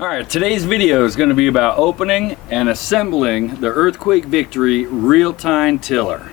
Alright, today's video is going to be about opening and assembling the Earthquake Victory Rear-Tine tiller.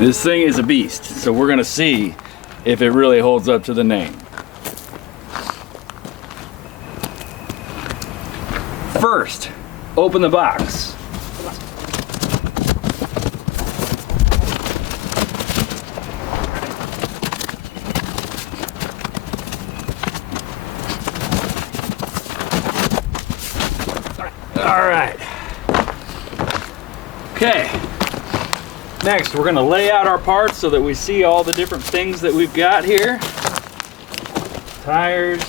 This thing is a beast, so we're going to see if it really holds up to the name. First, open the box. Alright. Okay. Next, we're going to lay out our parts so that we see all the different things that we've got here. Tires.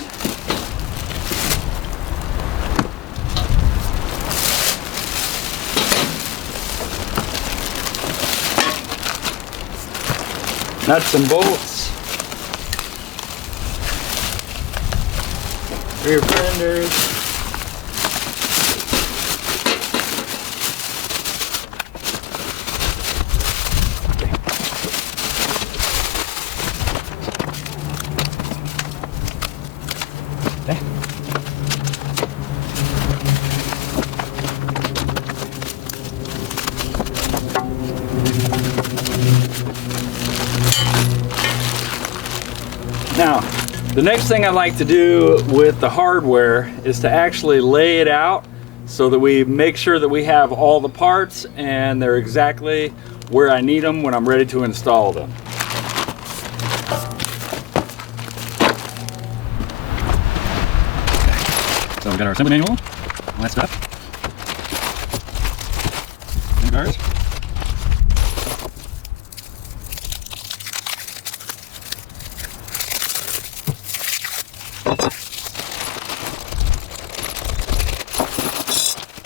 Nuts and bolts. Rear fenders. Now, the next thing I like to do with the hardware is to actually lay it out so that we make sure that we have all the parts and they're exactly where I need them when I'm ready to install them. So we've got our assembly manual, all that stuff. Handguards.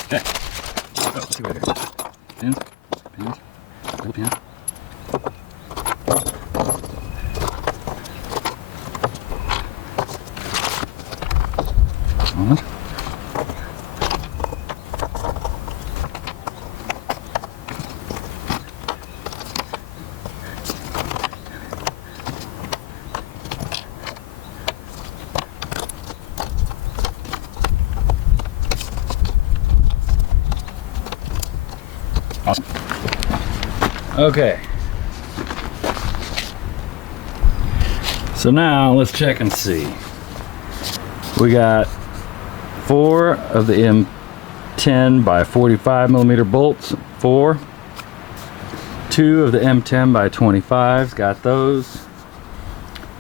Okay. So let's see what it is. Pins, little pin. Moment. Awesome. Okay. So now let's check and see. We got 4 of the M10 by 45 millimeter bolts. 4. 2 of the M10 by 25s. Got those.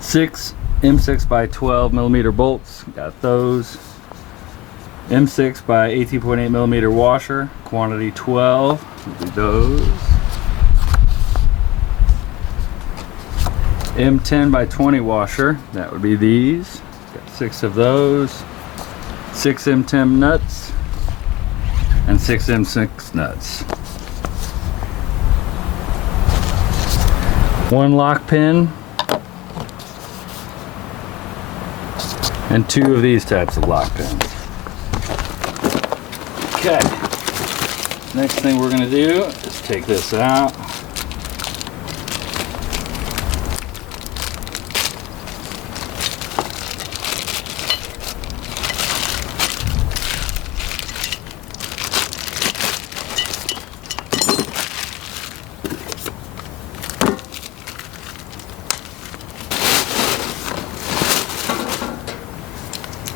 6 M6 by 12 millimeter bolts. Got those. M6 by 18.8 millimeter washer, quantity 12, would be those. M10 by 20 washer, that would be these. Got 6 of those. 6 M10 nuts and 6 M6 nuts. 1 lock pin and 2 of these types of lock pins. Okay, next thing we're going to do is take this out.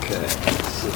Okay, so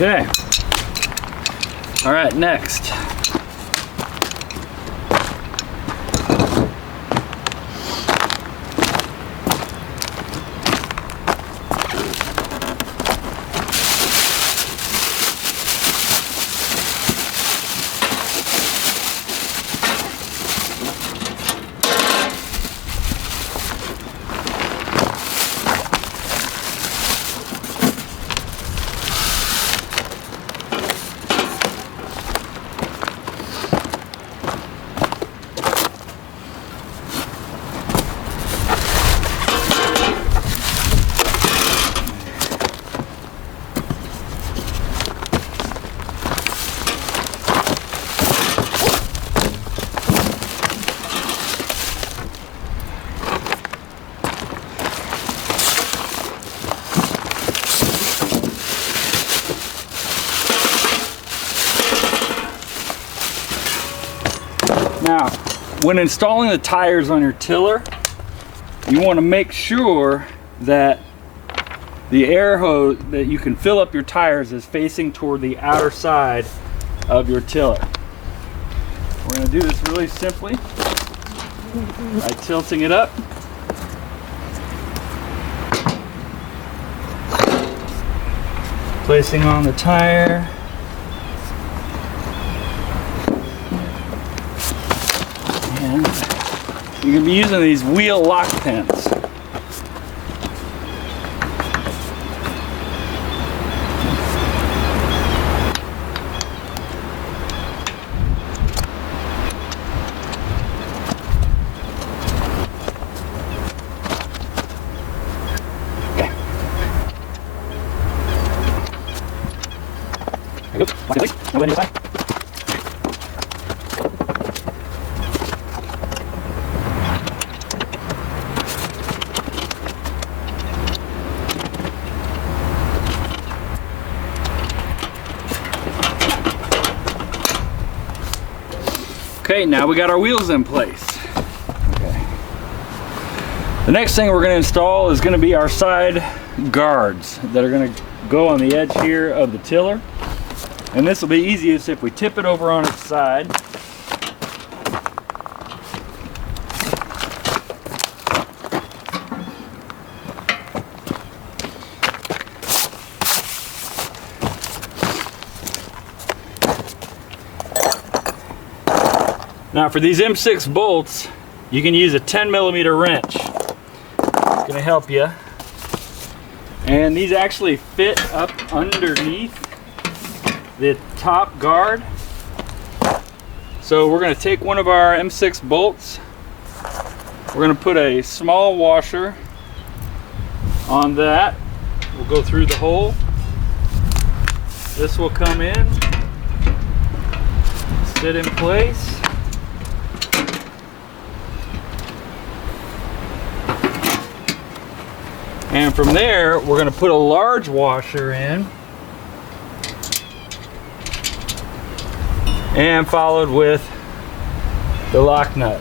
Okay. All right, next. Now, when installing the tires on your tiller, you want to make sure that the air hose that you can fill up your tires is facing toward the outer side of your tiller. We're going to do this really simply by tilting it up. Placing on the tire. And you're going to be using these wheel lock pins. Okay, now we got our wheels in place. Okay. The next thing we're going to install is going to be our side guards that are going to go on the edge here of the tiller. And this will be easiest if we tip it over on its side. Now for these M6 bolts, you can use a 10mm wrench. It's going to help you. And these actually fit up underneath the top guard. So we're going to take one of our M6 bolts. We're going to put a small washer on that. We'll go through the hole. This will come in, sit in place. And from there, we're going to put a large washer in, and followed with the lock nut.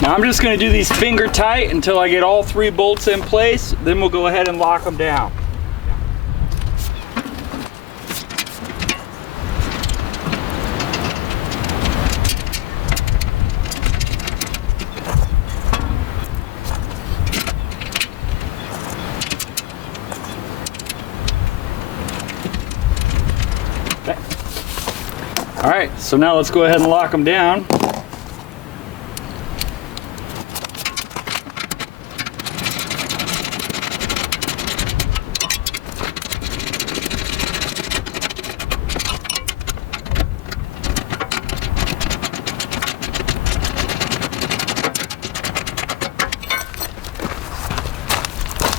Now I'm just going to do these finger tight until I get all 3 bolts in place, then we'll go ahead and lock them down. Okay. All right, so now let's go ahead and lock them down.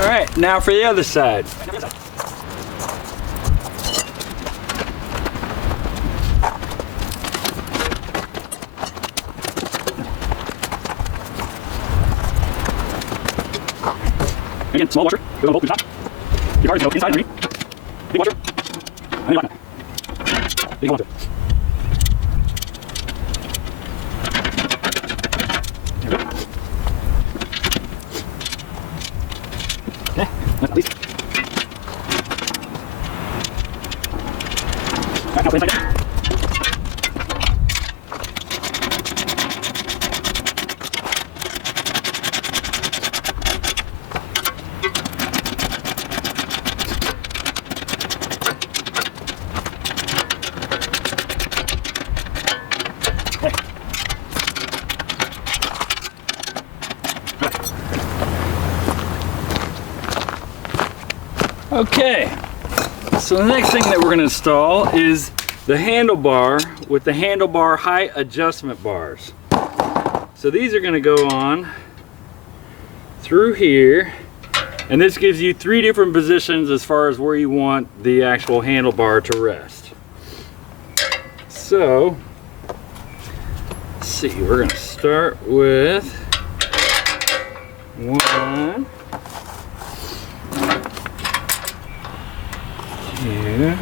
All right, now for the other side. Again, small washer. Goes on both through the top. The cars go inside underneath. Big washer. And then lock it. Big one. There we go. Okay, that's at least. Back up inside there. Okay, so the next thing that we're going to install is the handlebar with the handlebar height adjustment bars. So these are going to go on through here, and this gives you 3 different positions as far as where you want the actual handlebar to rest. So, let's see, we're going to start with 1, 2,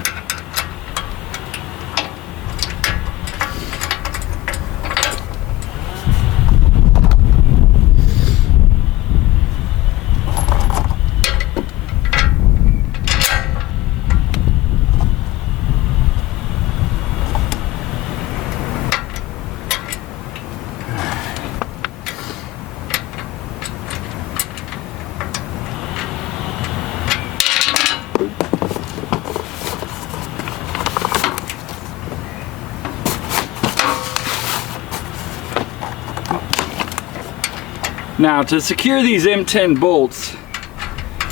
Now, to secure these M10 bolts,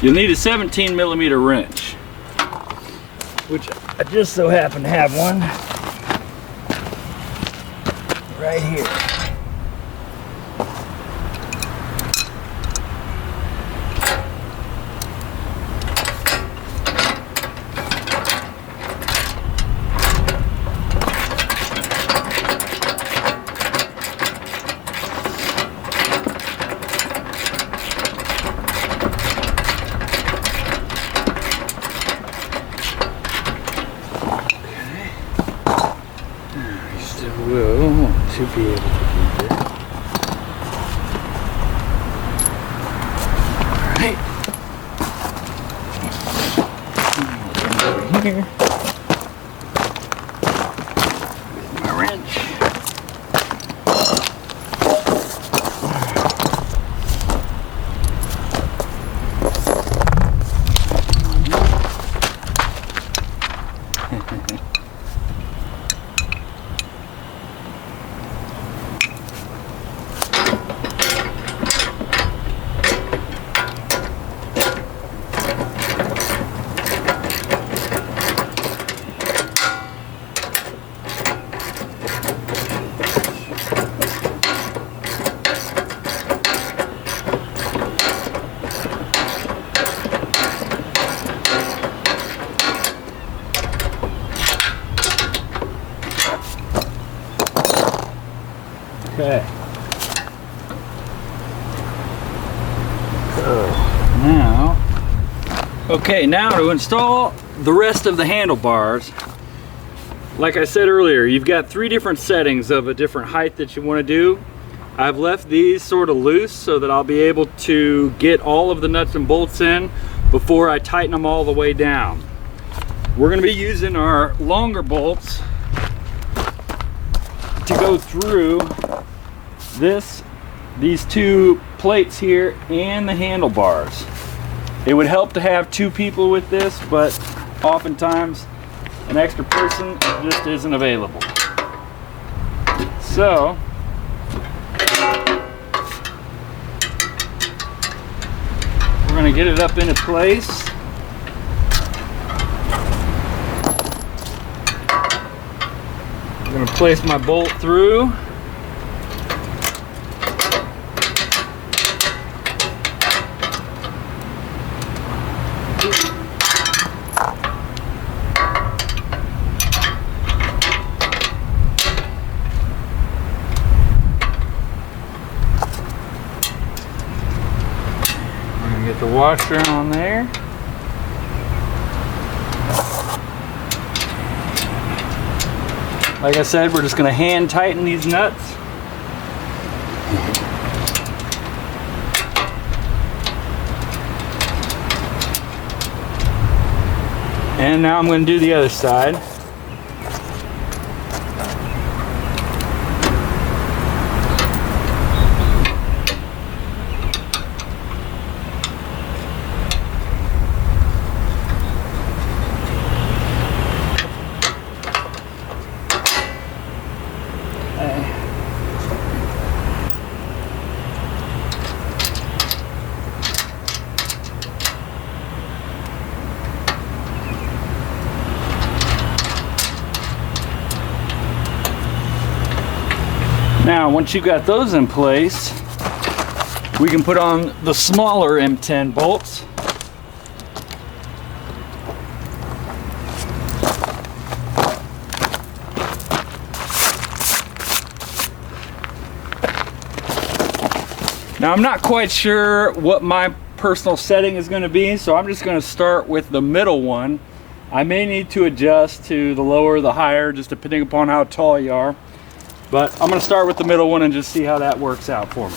you'll need a 17mm wrench, which I just so happen to have one right here. Will want to be able to do that. Alright. Over here. With my wrench. Okay. Now to install the rest of the handlebars, like I said earlier, you've got 3 different settings of a different height that you want to do. I've left these sort of loose so that I'll be able to get all of the nuts and bolts in before I tighten them all the way down. We're going to be using our longer bolts to go through these 2 plates here and the handlebars. It would help to have 2 people with this, but oftentimes an extra person just isn't available. So we're going to get it up into place. I'm going to place my bolt through. Get the washer on there. Like I said, we're just going to hand tighten these nuts. And now I'm going to do the other side. Now, once you've got those in place, we can put on the smaller M10 bolts. Now, I'm not quite sure what my personal setting is going to be, so I'm just going to start with the middle one. I may need to adjust to the lower or the higher, just depending upon how tall you are. But I'm going to start with the middle one and just see how that works out for me.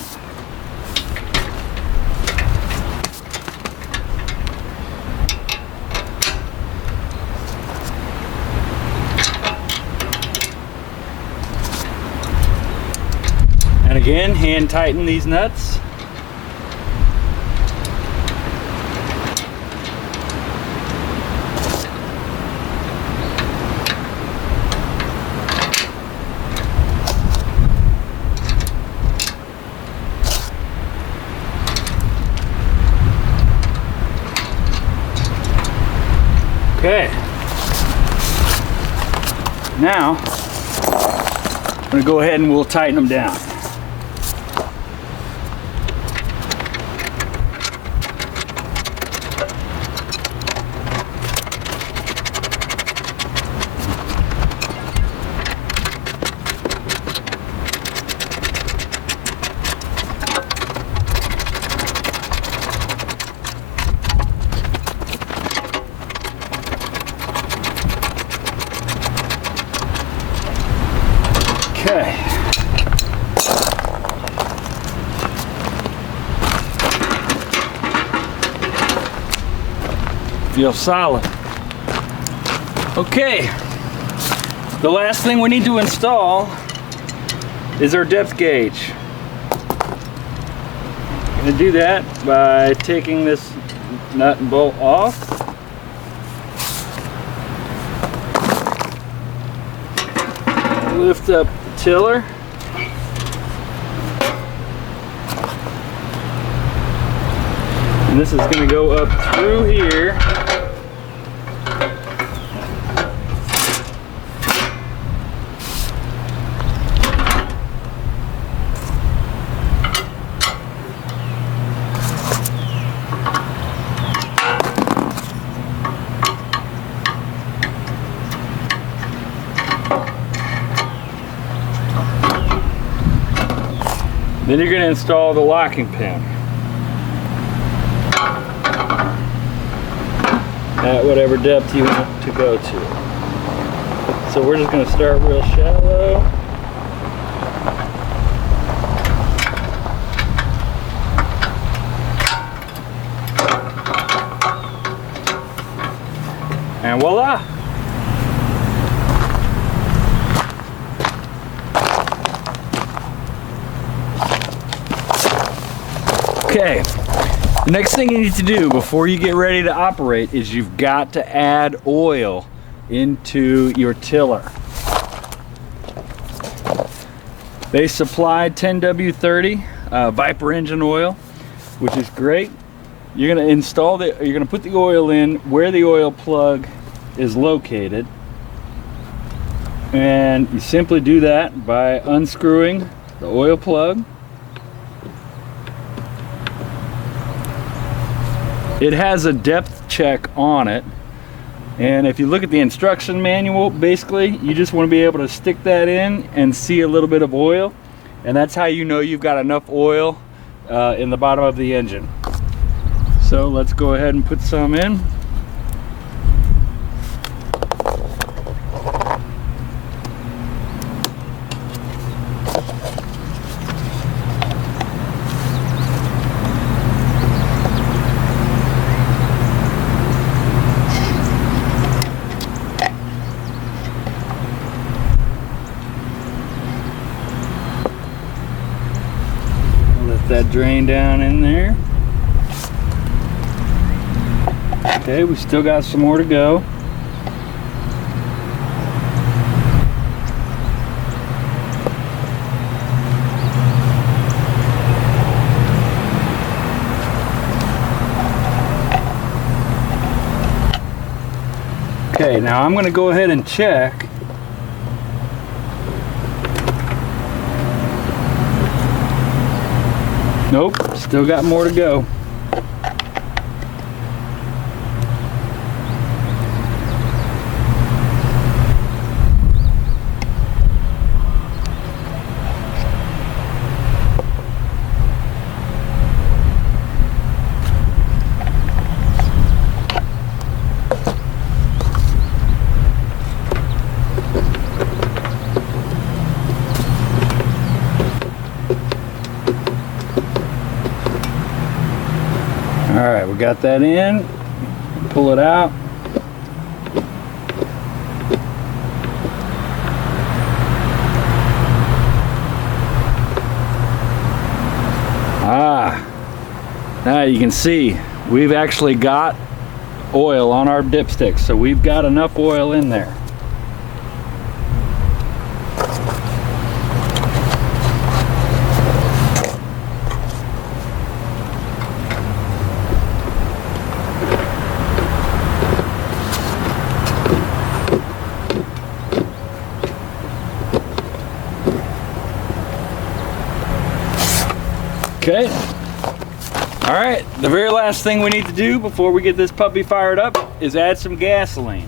And again, hand tighten these nuts. Okay, now I'm going to go ahead and we'll tighten them down. Okay. Feels solid. Okay. The last thing we need to install is our depth gauge. I'm going to do that by taking this nut and bolt off. Lift up the tiller. And this is going to go up through here. Then you're going to install the locking pin at whatever depth you want to go to. So we're just going to start real shallow. And voila! Okay, the next thing you need to do before you get ready to operate is you've got to add oil into your tiller. They supplied 10W30 Viper engine oil, which is great. You're going to install you're going to put the oil in where the oil plug is located, and you simply do that by unscrewing the oil plug. It has a depth check on it, and if you look at the instruction manual, basically you just want to be able to stick that in and see a little bit of oil, and that's how you know you've got enough oil in the bottom of the engine. So let's go ahead and put some in. Let that drain down in there. Okay, we still got some more to go. Okay, now I'm going to go ahead and check. Nope, still got more to go. Alright, we got that in. Pull it out. Now you can see we've actually got oil on our dipstick, so we've got enough oil in there. Okay. All right, the very last thing we need to do before we get this puppy fired up is add some gasoline.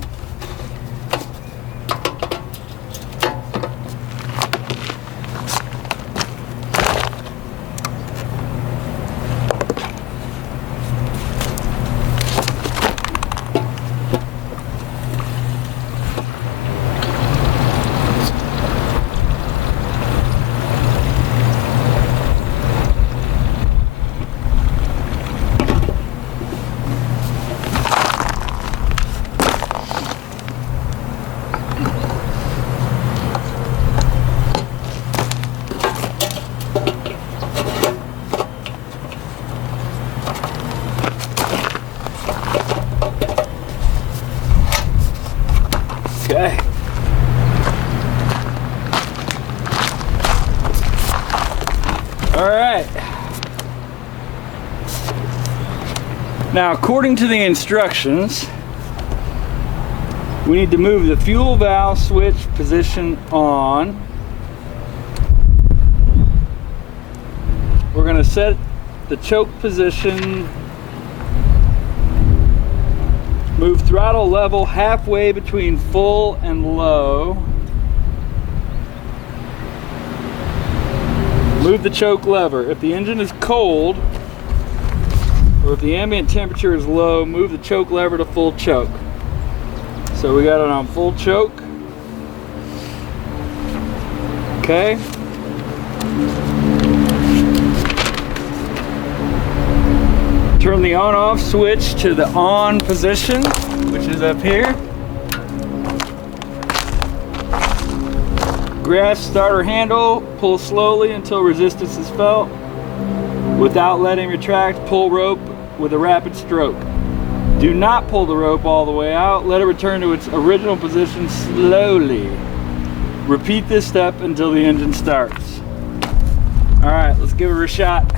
Okay. All right. Now, according to the instructions, we need to move the fuel valve switch position on. We're going to set the choke position. Move throttle level halfway between full and low. Move the choke lever. If the engine is cold, or if the ambient temperature is low, move the choke lever to full choke. So we got it on full choke. Okay. Turn the on-off switch to the on position, which is up here. Grasp starter handle, pull slowly until resistance is felt. Without letting retract, pull rope with a rapid stroke. Do not pull the rope all the way out. Let it return to its original position slowly. Repeat this step until the engine starts. All right, let's give her a shot.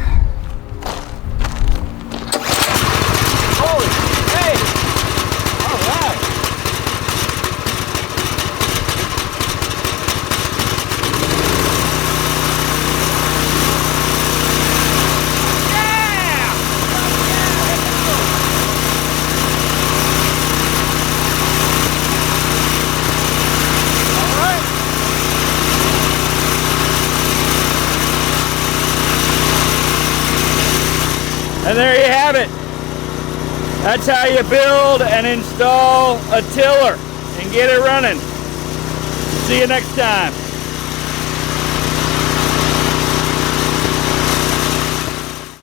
And there you have it. That's how you build and install a tiller and get it running. See you next time.